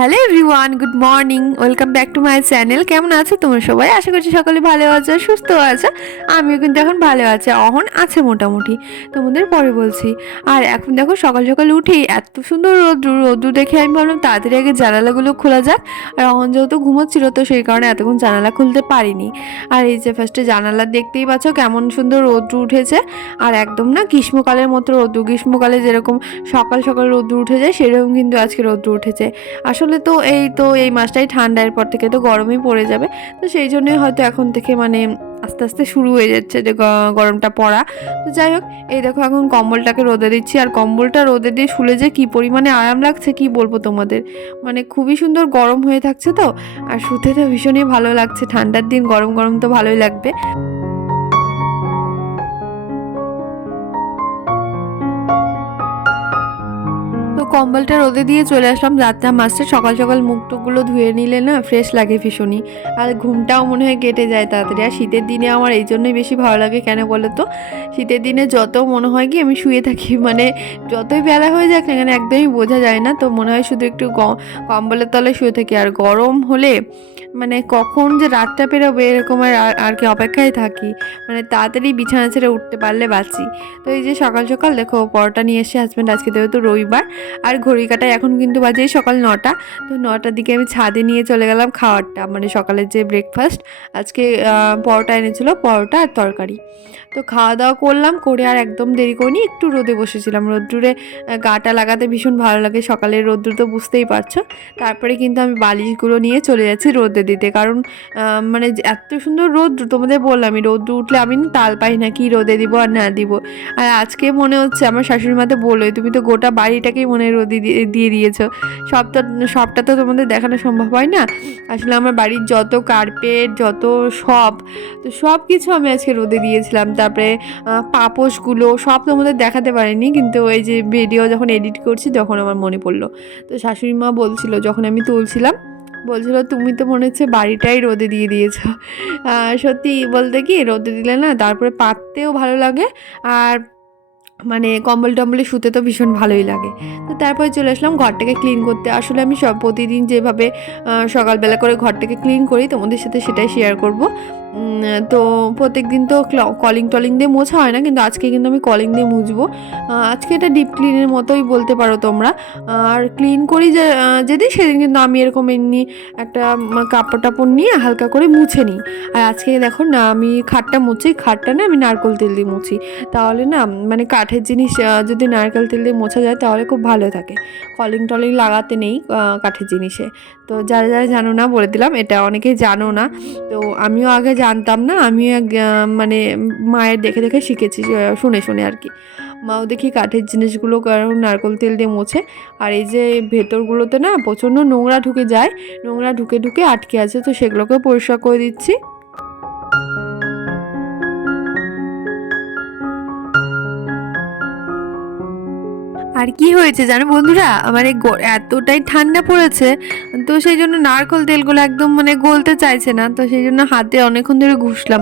Hello everyone good morning welcome back to my channel কেমন আছো তোমরা সবাই? আশা করছি সকলে ভালো আছো, সুস্থ আছো। আমিও কিন্তু এখন ভালো আছি, অহন আছে মোটামুটি। তোমাদের পরে বলছি। আর এখন দেখো, সকাল সকাল উঠি এত সুন্দর রোদ্র রোদ্র দেখে আমি ভাবলাম তাড়াতাড়ি আগে জানালাগুলো খোলা যাক। আর অহন যেহেতু ঘুমোচ্ছিল, তো সেই কারণে এতক্ষণ জানালা খুলতে পারিনি। আর এই যে ফার্স্টে জানালা দেখতেই পাচ্ছ, কেমন সুন্দর রোদ্র উঠেছে। আর একদম না গ্রীষ্মকালের মতো রোদ্র। গ্রীষ্মকালে যেরকম সকাল সকাল রোদ্র উঠে যায়, সেরকম কিন্তু আজকে রোদ্র উঠেছে। আসলে তো এই তো এই মাসটাই ঠান্ডা পর থেকে তো গরমই পড়ে যাবে। তো সেই জন্যই হয়তো এখন থেকে মানে আস্তে আস্তে শুরু হয়ে যাচ্ছে যে গরমটা পড়া। তো যাই হোক, এই দেখো এখন কম্বলটাকে রোদে দিচ্ছি। আর কম্বলটা রোদে দিয়ে শুলে যে কী পরিমাণে আরাম লাগছে, কি বলব তোমাদের? মানে খুবই সুন্দর গরম হয়ে থাকছে তো। আর শুতে তো ভীষণই ভালো লাগছে। ঠান্ডার দিন গরম গরম তো ভালোই লাগবে। কম্বলটা রোদে দিয়ে চলে আসলাম। যাত্রা মাসে সকাল সকাল মুখ টুকগুলো ধুয়ে নিলে না ফ্রেশ লাগে ভীষণই। আর ঘুমটাও মনে হয় কেটে যায় তাড়াতাড়ি। আর শীতের দিনে আমার এই জন্যই বেশি ভালো লাগে, কেন বলো তো? শীতের দিনে যত মনে হয় কি আমি শুয়ে থাকি মানে যতই বেলা হয়ে যাক না কেন একদমই বোঝা যায় না। তো মনে হয় শুধু একটু কম্বলের তলায় শুয়ে থাকি। আর গরম হলে মানে কখন যে রাতটা পেরোবে এরকম আর আর কি অপেক্ষায় থাকি। মানে তাড়াতাড়ি বিছানা ছেড়ে উঠতে পারলে বাঁচি। তো এই যে সকাল সকাল দেখো পরোটা নিয়ে এসে হাজব্যান্ড আজকে যেহেতু রবিবার, আর ঘড়ি কাটায় এখন কিন্তু বাজে সকাল নটা। তো নটার দিকে আমি ছাদে নিয়ে চলে গেলাম খাওয়ারটা মানে সকালের যে ব্রেকফাস্ট আজকে পরোটা এনেছিল, পরোটা আর তরকারি। তো খাওয়া দাওয়া করলাম, করে আর একদম দেরি করিনি, একটু রোদে বসেছিলাম। রোদ্দুরে গাটা লাগাতে ভীষণ ভালো লাগে, সকালের রোদ্দুর তো বুঝতেই পারছ। তারপরে কিন্তু আমি বালিশগুলো নিয়ে চলে যাচ্ছি রোদে দিতে, কারণ মানে এত সুন্দর রোদ্দুর, তোমাদের বললাম আমি রোদ্দুর উঠলে আমি তাল পাই না কি রোদে দিব আর না দিব। আর আজকে মনে হচ্ছে, আমার শাশুড়ি মাতে বলল তুমি তো গোটা বাড়িটাকেই মনে রোদে দিয়ে দিয়ে দিয়েছ। সব তো, সবটা তো তোমাদের দেখানো সম্ভব হয় না। আসলে আমার বাড়ির যত কার্পেট যত সব, তো সব কিছু আমি আজকে রোদে দিয়েছিলাম। তারপরে পাপোশগুলো সব তোমাদের দেখাতে পারিনি, কিন্তু ওই যে ভিডিও যখন এডিট করছি তখন আমার মনে পড়ল। তো শাশুড়ি মা বলছিল, যখন আমি তুলছিলাম, বলছিল, তুমি তো মনে হচ্ছে বাড়িটাই রোদে দিয়ে দিয়েছ। সত্যি বলতে কি, রোদে দিলে না তারপরে পাততেও ভালো লাগে, আর মানে কম্বল টম্বলে শুতে তো ভীষণ ভালোই লাগে। তো তারপরে চলে আসলাম ঘরটাকে ক্লিন করতে। আসলে আমি সব প্রতিদিন যেভাবে সকালবেলা করে ঘরটাকে ক্লিন করি, তোমাদের সাথে সেটাই শেয়ার করব। তো প্রত্যেক দিন তো কলিং টলিং দিয়ে মোছা হয় না, কিন্তু আজকে কিন্তু আমি কলিং দিয়ে মুছবো। আজকে এটা ডিপ ক্লিনের মতোই বলতে পারো তোমরা। আর ক্লিন করি যে যেদিন সেদিন কিন্তু আমি এরকম এমনি একটা কাপড় টাপড় নিয়ে হালকা করে মুছে নিই। আর আজকে দেখো না, আমি খাটটা মুছি, খাটটা না আমি নারকোল তেল দিয়ে মুছি। তাহলে না মানে কাঠের জিনিস যদি নারকেল তেল দিয়ে মোছা যায় তাহলে খুব ভালো থাকে। কলিং টলিং লাগাতে নেই কাঠের জিনিসে। তো যারা যারা জানো না, বলে দিলাম, এটা অনেকেই জানো না। তো আমিও আগে জানতাম না আমি মানে মায়ের দেখে দেখে শিখেছি শুনে শুনে আর কি। মাও দেখি কাঠের জিনিসগুলো কারণ নারকল তেল দিয়ে মোছে, আর এই যে ভেতরগুলোতে না প্রচণ্ড নোংরা ঢুকে যায়, নোংরা ঢুকে ঢুকে আটকে আছে, তো সেগুলোকে পরিষ্কার করে দিচ্ছি। আর কি হয়েছে জানো বন্ধুরা? মানে এতটাই ঠান্ডা পড়েছে, তো সেই জন্য নারকল তেলগুলো একদম মানে গলতে চাইছে না, তো সেই জন্য হাতে অনেকক্ষণ ধরে ঘুষলাম।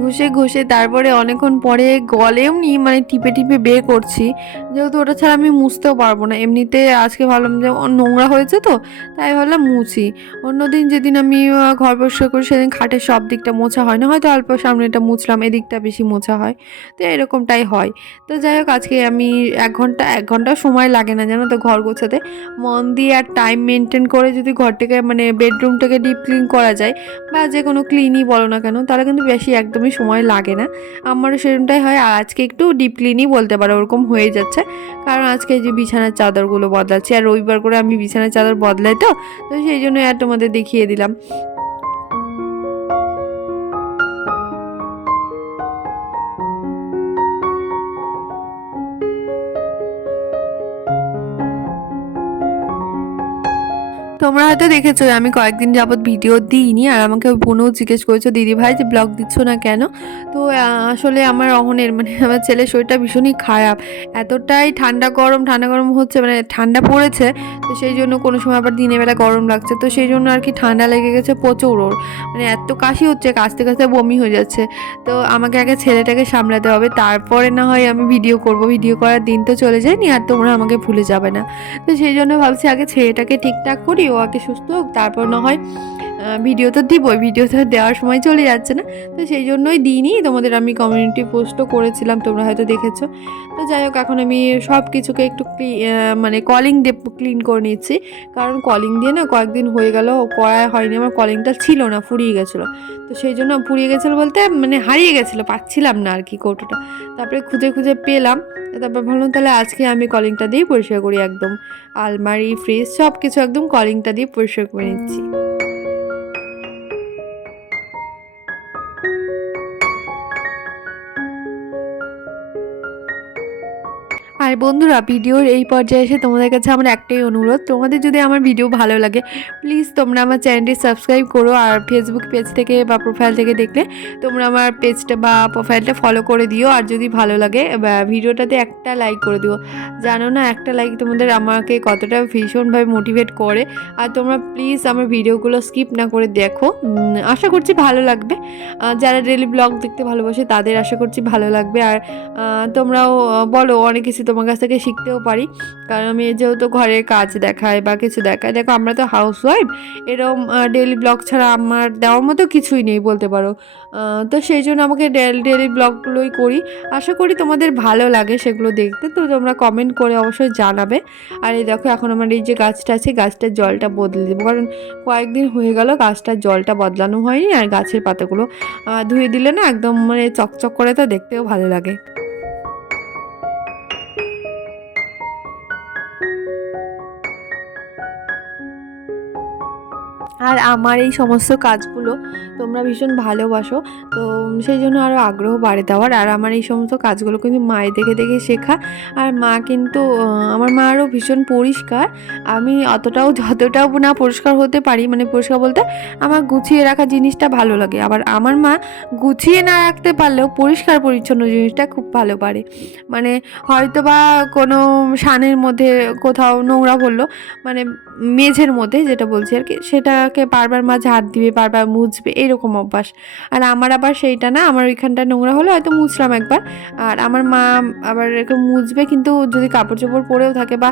ঘষে ঘষে তারপরে অনেকক্ষণ পরে গলেও নি মানে টিপে টিপে বের করছি। যেহেতু ওটা ছাড়া আমি মুছতেও পারব না। এমনিতে আজকে ভাবলাম যে নোংরা হয়েছে তো, তাই ভাবলাম মুছি। অন্যদিন যেদিন আমি ঘর পরিষ্কার করি সেদিন খাটের সব দিকটা মোছা হয় না। হয়তো অল্প সামনেটা মুছলাম, এদিকটা বেশি মোছা হয়। তো এরকমটাই হয়। তো যাই হোক, আজকে আমি এক ঘণ্টা এক ঘণ্টা সময় লাগে না জানো তো ঘর গোছাতে। মন দিয়ে আর টাইম মেনটেন করে যদি ঘরটাকে মানে বেডরুমটাকে ডিপ ক্লিন করা যায়, বা যে কোনো ক্লিনই বলো না কেন, তাহলে কিন্তু বেশি একদমই সময় লাগে না। আমারও সেরকমটাই হয়। আর আজকে একটু ডিপ ক্লিনই বলতে পারো, ওরকম হয়ে যাচ্ছে। কারণ আজকে যে বিছানার চাদরগুলো বদলাচ্ছি। আর রবিবার করে আমি বিছানার চাদর বদলাই তো? তো সেই জন্য আর তোমাদের দেখিয়ে দিলাম। তোমরা হয়তো দেখেছ, আমি কয়েকদিন যাবৎ ভিডিও দিইনি, আর আমাকে বোনও জিজ্ঞেস করেছ, দিদি ভাই, যে ব্লগ দিচ্ছ না কেন? তো আসলে আমার অহনের মানে আমার ছেলের শরীরটা ভীষণই খারাপ। এতটাই ঠান্ডা গরম ঠান্ডা গরম হচ্ছে মানে ঠান্ডা পড়েছে, তো সেই জন্য কোনো সময় আবার দিনের বেলা গরম লাগছে। তো সেই জন্য আর কি ঠান্ডা লেগে গেছে প্রচুর ওর। মানে এত কাশি হচ্ছে, কাশতে কাশতে বমি হয়ে যাচ্ছে। তো আমাকে আগে ছেলেটাকে সামলাতে হবে, তারপরে না হয় আমি ভিডিও করব। ভিডিও করার দিন তো চলে যায়নি, আর তোমরা আমাকে ভুলে যাবে না। তো সেই জন্য ভাবছি আগে ছেলেটাকে ঠিকঠাক করি ও আগে সুস্থ হোক তারপর না হয় ভিডিও তো দিবই ভিডিও তো দেওয়ার সময় চলে যাচ্ছে না। তো সেই জন্যই দিইনি, তোমাদের আমি কমিউনিটি পোস্টও করেছিলাম, তোমরা হয়তো দেখেছ। তো যাই হোক, এখন আমি সব কিছুকে একটু মানে কলিং দিয়ে ক্লিন করে নিচ্ছি কারণ কলিং দিয়ে না কয়েকদিন হয়ে গেল, করা হয়নি, আমার কলিংটা ছিল না, ফুরিয়ে গেছিল। তো সেই জন্য ফুরিয়ে গেছিল বলতে মানে হারিয়ে গেছিল, পাচ্ছিলাম না আর কি কৌটোটা। তারপরে খুঁজে খুঁজে পেলাম, তারপর ভাবলাম তাহলে আজকে আমি কলিংটা দিয়ে পরিষ্কার করি একদম। আলমারি ফ্রিজ সব কিছু একদম কলিংটা দিয়ে পরিষ্কার করে নিচ্ছি। আর বন্ধুরা, ভিডিওর এই পর্যায়ে এসে তোমাদের কাছে আমার একটাই অনুরোধ, তোমাদের যদি আমার ভিডিও ভালো লাগে প্লিজ তোমরা আমার চ্যানেলটি সাবস্ক্রাইব করো আর ফেসবুক পেজ থেকে বা প্রোফাইল থেকে দেখলে তোমরা আমার পেজটা বা প্রোফাইলটা ফলো করে দিও। আর যদি ভালো লাগে ভিডিওটাতে একটা লাইক করে দিও। জানো না, একটা লাইক তোমাদের আমাকে কতটা ভীষণভাবে মোটিভেট করে। আর তোমরা প্লিজ আমার ভিডিওগুলো স্কিপ না করে দেখো। আশা করছি ভালো লাগবে। যারা ডেলি ব্লগ দেখতে ভালোবাসে তাদের আশা করছি ভালো লাগবে। আর তোমরাও বলো অনেক কিছু তোমার কাছ থেকে শিখতেও পারি। কারণ আমি যেহেতু ঘরের কাজ দেখাই বা কিছু দেখাই, দেখো আমরা তো হাউস ওয়াইফ এরকম ডেলি ব্লগ ছাড়া আমার দেওয়ার মতো কিছুই নেই বলতে পারো। তো সেই জন্য আমাকে ডেলি ডেলি ব্লগগুলোই করি। আশা করি তোমাদের ভালো লাগে সেগুলো দেখতে, তো তোমরা কমেন্ট করে অবশ্যই জানাবে। আর এই দেখো, এখন আমার এই যে গাছটা আছে, গাছটার জলটা বদলে দেবো। কারণ কয়েকদিন হয়ে গেল গাছটার জলটা বদলানো হয়নি আর গাছের পাতাগুলো ধুয়ে দিলে না একদম মানে চকচক করে, তো দেখতেও ভালো লাগে। আর আমার এই সমস্ত কাজগুলো তোমরা ভীষণ ভালোবাসো। তো সেই জন্য আরও আগ্রহ বাড়ে দেওয়ার। আর আমার এই সমস্ত কাজগুলো কিন্তু মায়ের দেখে দেখে শেখা। আর মা কিন্তু আমার মা আরও ভীষণ পরিষ্কার। আমি অতটাও যতটাও না পরিষ্কার হতে পারি মানে পরিষ্কার বলতে আমার গুছিয়ে রাখা জিনিসটা ভালো লাগে। আবার আমার মা গুছিয়ে না রাখতে পারলেও পরিষ্কার পরিচ্ছন্ন জিনিসটা খুব ভালো পারে। মানে হয়তো বা কোনো সানের মধ্যে কোথাও নোংরা পড়ল মানে মেঝের মধ্যে যেটা বলছি আর কি, সেটাকে বারবার মা ঝাড় দিবে, বারবার মুছবে, এরকম অভ্যাস। আর আমার আবার সেইটা না, আমার ওইখানটা নোংরা হলে হয়তো মুছলাম একবার। আর আমার মা আবার এরকম মুছবে, কিন্তু যদি কাপড় চোপড় পরেও থাকে বা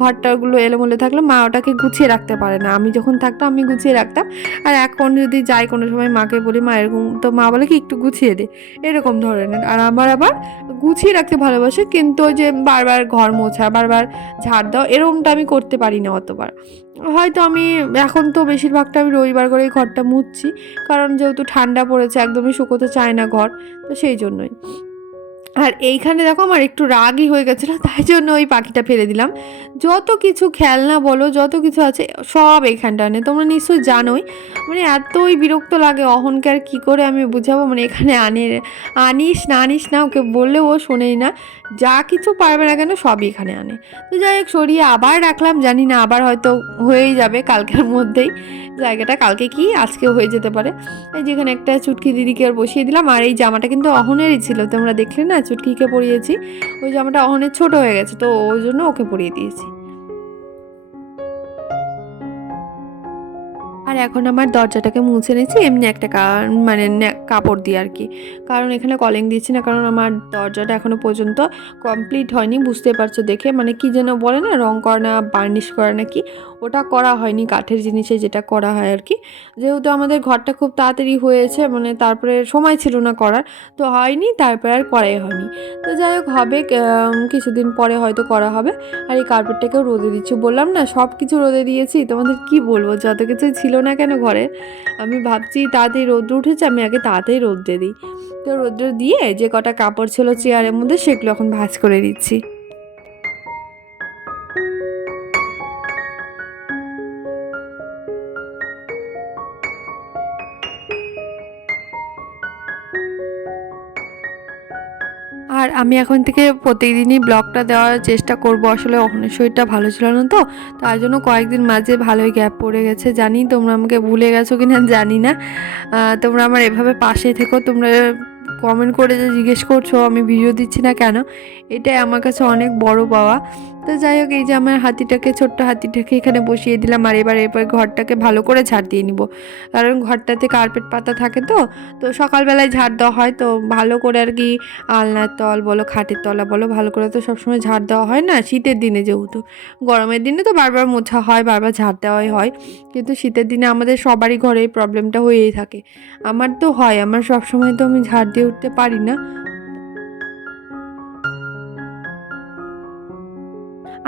ঘরটাগুলো এলোমেলো থাকলে মা ওটাকে গুছিয়ে রাখতে পারে না। আমি যখন থাকতাম, আমি গুছিয়ে রাখতাম। আর এখন যদি যাই কোনো সময় মাকে বলি, মা, এরকম তো মা বলে কি, একটু গুছিয়ে দে। এরকম ধরনের। আর আমার আবার গুছিয়ে রাখতে ভালোবাসে, কিন্তু ওই যে বারবার ঘর মোছা, বারবার ঝাড় দাও এরকমটা আমি করতে পারি না অতবার হয়তো আমি এখন তো বেশিরভাগটা আমি রবিবার করেই ঘরটা মুছছি, কারণ যেহেতু ঠান্ডা পড়েছে, একদমই শুকোতে চায় না ঘর, তো সেই জন্যই। আর এইখানে দেখো আমার একটু রাগই হয়ে গেছিল, তাই জন্য ওই পাখিটা ফেলে দিলাম। যত কিছু খেলনা বলো, যত কিছু আছে, সব এইখানটা আনে তোমরা নিশ্চয়ই জানোই মানে এতই বিরক্ত লাগে অহনকে আর কী করে আমি বুঝাবো? মানে এখানে আনে, আনিস না আনিস না, ওকে বললে ও শোনেই না। যা কিছু পারবে না কেন, সবই এখানে আনে। তো যাই হোক, সরিয়ে আবার রাখলাম। জানি না আবার হয়তো হয়েই যাবে কালকের মধ্যেই। জায়গাটা কালকে কি আজকে হয়ে যেতে পারে। এই যেখানে একটা চুটকি দিদিকে আর বসিয়ে দিলাম। আর এই জামাটা কিন্তু অহনেরই ছিল, তোমরা দেখলে না? চুটকিকে পরিয়েছি। ওই জামাটা অহনের ছোট হয়ে গেছে, তো ওই জন্য ওকে পরিয়ে দিয়েছি। আর এখন আমার দরজাটাকে মুছে নিয়েছি, এমনি একটা মানে কাপড় দিয়ে আর কি। কারণ এখানে কলিং দিচ্ছি না, কারণ আমার দরজাটা এখনও পর্যন্ত কমপ্লিট হয়নি, বুঝতে পারছ দেখে। মানে কি যেন বলে না, রং করা না বার্নিশ করা না কি, ওটা করা হয়নি, কাঠের জিনিসে যেটা করা হয় আর কি। যেহেতু আমাদের ঘরটা খুব তাড়াতাড়ি হয়েছে মানে তারপরে সময় ছিল না করার, তো হয়নি, তারপরে আর করাই হয়নি। তো যাই হোক, হবে কিছুদিন পরে হয়তো করা হবে। আর এই কার্পেটটাকেও রোদে দিচ্ছি, বললাম না সব কিছু রোদে দিয়েছি, তোমাদের কি বলব, যত কিছু ছিল না কেন ঘরে? আমি ভাবছি তাড়াতাড়ি রোদ্র উঠেছে, আমি আগে তাড়াতাড়ি রোদ্রে দিই। তো রোদ্র দিয়ে যে কটা কাপড় ছিল চেয়ারের মধ্যে সেগুলো এখন ভাজ করে দিচ্ছি আর আমি এখন থেকে প্রত্যেকদিনই ব্লগটা দেওয়ার চেষ্টা করব। আসলে অহনের শরীরটা ভালো ছিল না তো, তার জন্য কয়েকদিন মাঝে ভালোই গ্যাপ পড়ে গেছে। জানি তোমরা আমাকে ভুলে গেছো কি না জানি না। তোমরা আমার এভাবে পাশে থেকো, তোমরা কমেন্ট করে যে জিজ্ঞেস করছ, আমি ভিডিও দিচ্ছি না কেন? এটাই আমার কাছে অনেক বড় পাওয়া। তো যাই হোক, এই যে আমার হাতিটাকে, ছোট্ট হাতিটাকে এখানে বসিয়ে দিলাম আর এবার এরপর ঘরটাকে ভালো করে ঝাড় দিয়ে নিব। কারণ ঘরটাতে কার্পেট পাতা থাকে তো তো সকালবেলায় ঝাড় দেওয়া হয় তো ভালো করে আর কি আলনার তল বলো, খাটের তলা বলো, ভালো করে তো সবসময় ঝাড় দেওয়া হয় না, শীতের দিনে যেহেতু। গরমের দিনে তো বারবার মোছা হয়, বারবার ঝাড় দেওয়াই হয়। কিন্তু শীতের দিনে আমাদের সবারই ঘরে এই প্রবলেমটা হয়েই থাকে। আমার তো হয়, আমার সবসময় তো আমি ঝাড় দিয়ে উঠতে পারি না।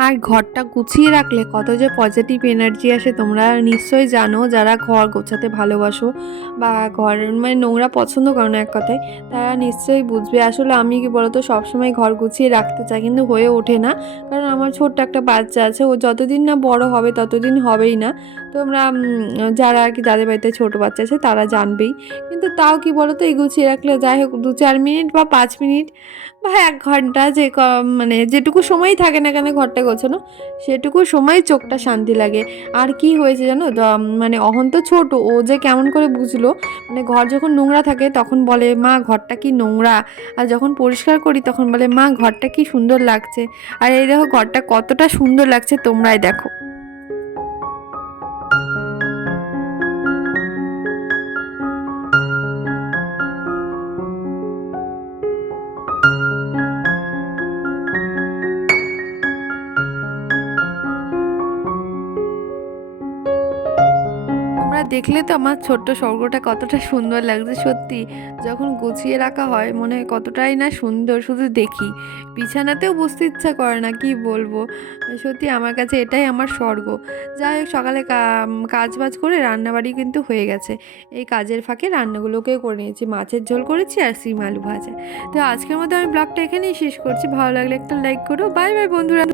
আর ঘরটা গুছিয়ে রাখলে কত যে পজিটিভ এনার্জি আসে। তোমরা নিশ্চয়ই জানো, যারা ঘর গোছাতে ভালোবাসো বা ঘর মানে নোংরা পছন্দ করো না এক কথায়, তারা নিশ্চয়ই বুঝবে। আসলে আমি কি বলতো, সবসময় ঘর গুছিয়ে রাখতে চাই, কিন্তু হয়ে ওঠে না। কারণ আমার ছোট্ট একটা বাচ্চা আছে, ও যতদিন না বড় হবে, ততদিন হবেই না। তোমরা যারা আর কি যাদের বাড়িতে ছোটো বাচ্চা আছে, তারা জানবেই। কিন্তু তাও কি বলো তো এই গুছিয়ে রাখলে যাই হোক, দু চার মিনিট বা পাঁচ মিনিট বা এক ঘণ্টা যে মানে যেটুকু সময় থাকে না কেন, ঘরটা গোছানো সেটুকু সময় চোখটা শান্তি লাগে। আর কি হয়েছে জানো? মানে অহন তো ছোট, ও যে কেমন করে বুঝলো? মানে ঘর যখন নোংরা থাকে, তখন বলে, মা, ঘরটা কি নোংরা? আর যখন পরিষ্কার করি, তখন বলে, মা, ঘরটা কি সুন্দর লাগছে? আর এই দেখো, ঘরটা কতটা সুন্দর লাগছে তোমরাই দেখো। দেখলে তো আমার ছোট্ট স্বর্গটা কতটা সুন্দর লাগছে, সত্যি। যখন গুছিয়ে রাখা হয়, মনে হয় কতটাই না সুন্দর, শুধু দেখি। বিছানাতেও বসতে ইচ্ছা করে না, কি বলব? সত্যি আমার কাছে এটাই আমার স্বর্গ। যাই হোক, সকালে কাজ বাজ করে রান্নাবাড়ি কিন্তু হয়ে গেছে। এই কাজের ফাঁকে রান্নাগুলোকেও করে নিয়েছি। মাছের ঝোল করেছি আর সিম আলু ভাজা। তো আজকের মতো আমি ব্লগটা এখানেই শেষ করছি। ভালো লাগলে একটা লাইক করো। বাই বাই বন্ধুরা।